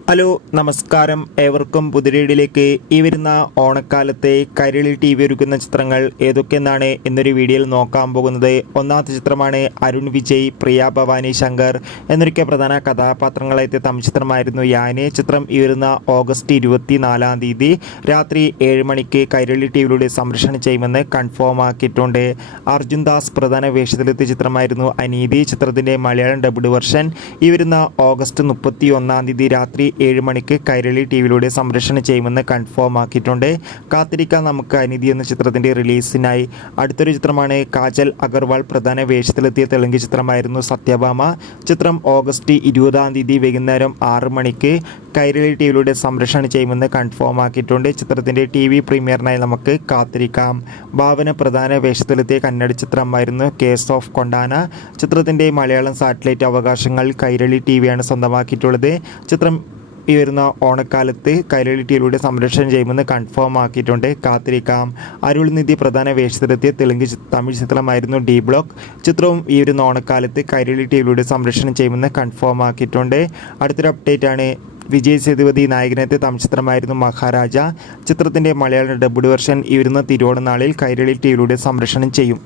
Hello നമസ്കാരം, ഏവർക്കും പുതിരീടിലേക്ക്. ഈ വരുന്ന ഓണക്കാലത്തെ കൈരളി TV ഒരുക്കുന്ന ചിത്രങ്ങൾ ഏതൊക്കെയെന്നാണ് എന്നൊരു വീഡിയോയിൽ നോക്കാൻ പോകുന്നത്. ഒന്നാമത്തെ ചിത്രമാണ് അരുൺ വിജയ്, പ്രിയ ഭവാനി ശങ്കർ എന്നൊക്കെ പ്രധാന കഥാപാത്രങ്ങളായിട്ട് തമിഴ് ചിത്രമായിരുന്നു യാന്. ചിത്രം ഈ വരുന്ന ഓഗസ്റ്റ് 24-ാം തീയതി രാത്രി 7 മണിക്ക് കൈരളി TVയിലൂടെ സംപ്രേഷണം ചെയ്യുമെന്ന് കൺഫേം ആക്കിയിട്ടുണ്ട്. അർജുൻ ദാസ് പ്രധാന വേഷത്തിലെത്തിയ ചിത്രമായിരുന്നു അനീതി. ചിത്രത്തിൻ്റെ മലയാളം ഡബ്ഡ് വെർഷൻ ഈ വരുന്ന ഓഗസ്റ്റ് 31-ാം തീയതി രാത്രി 7 മണിക്ക് കൈരളി TVയിലൂടെ സംപ്രേഷണം ചെയ്യുമെന്ന് കൺഫേം ആക്കിയിട്ടുണ്ട്. കാത്തിരിക്കാൻ നമുക്ക് അനീതി എന്ന ചിത്രത്തിൻ്റെ റിലീസിനായി. അടുത്തൊരു ചിത്രമാണ് കാജൽ അഗർവാൾ പ്രധാന വേഷത്തിലെത്തിയ തെലുങ്ക് ചിത്രമായിരുന്നു സത്യഭാമ. ചിത്രം ഓഗസ്റ്റ് 20-ാം തീയതി വൈകുന്നേരം 6 മണിക്ക് കൈരളി TVയിലൂടെ സംപ്രേഷണം ചെയ്യുമെന്ന് കൺഫേം ആക്കിയിട്ടുണ്ട്. ചിത്രത്തിൻ്റെ TV പ്രീമിയറിനായി നമുക്ക് കാത്തിരിക്കാം. ഭാവന പ്രധാന വേഷത്തിലെത്തിയ കന്നഡ ചിത്രമായിരുന്നു കേസ് ഓഫ് കൊണ്ടാന. ചിത്രത്തിൻ്റെ മലയാളം സാറ്റലൈറ്റ് അവകാശങ്ങൾ കൈരളി TVയാണ് സ്വന്തമാക്കിയിട്ടുള്ളത്. ചിത്രം ഈ വരുന്ന ഓണക്കാലത്ത് കൈരളി TVയിലൂടെ സംപ്രേഷണം ചെയ്യുമെന്ന് കൺഫേം ആക്കിയിട്ടുണ്ട്. കാത്തിരിക്കാം. അരുൾനിധി പ്രധാന വേഷത്തിലെത്തിയ തമിഴ് ചിത്രമായിരുന്നു ഡി ബ്ലോക്ക്. ചിത്രവും ഈ വരുന്ന ഓണക്കാലത്ത് കൈരളി TVയിലൂടെ സംപ്രേഷണം ചെയ്യുമെന്ന് കൺഫേം ആക്കിയിട്ടുണ്ട്. അടുത്തൊരു അപ്ഡേറ്റ് ആണ് വിജയ് സേതുപതി നായകനെത്തിയ തമിഴ് ചിത്രമായിരുന്നു മഹാരാജ. ചിത്രത്തിൻ്റെ മലയാളം ഡബ്ഡ് വെർഷൻ ഈ വരുന്ന തിരുവോണനാളിൽ കൈരളി TVയിലൂടെ സംപ്രേഷണം ചെയ്യും.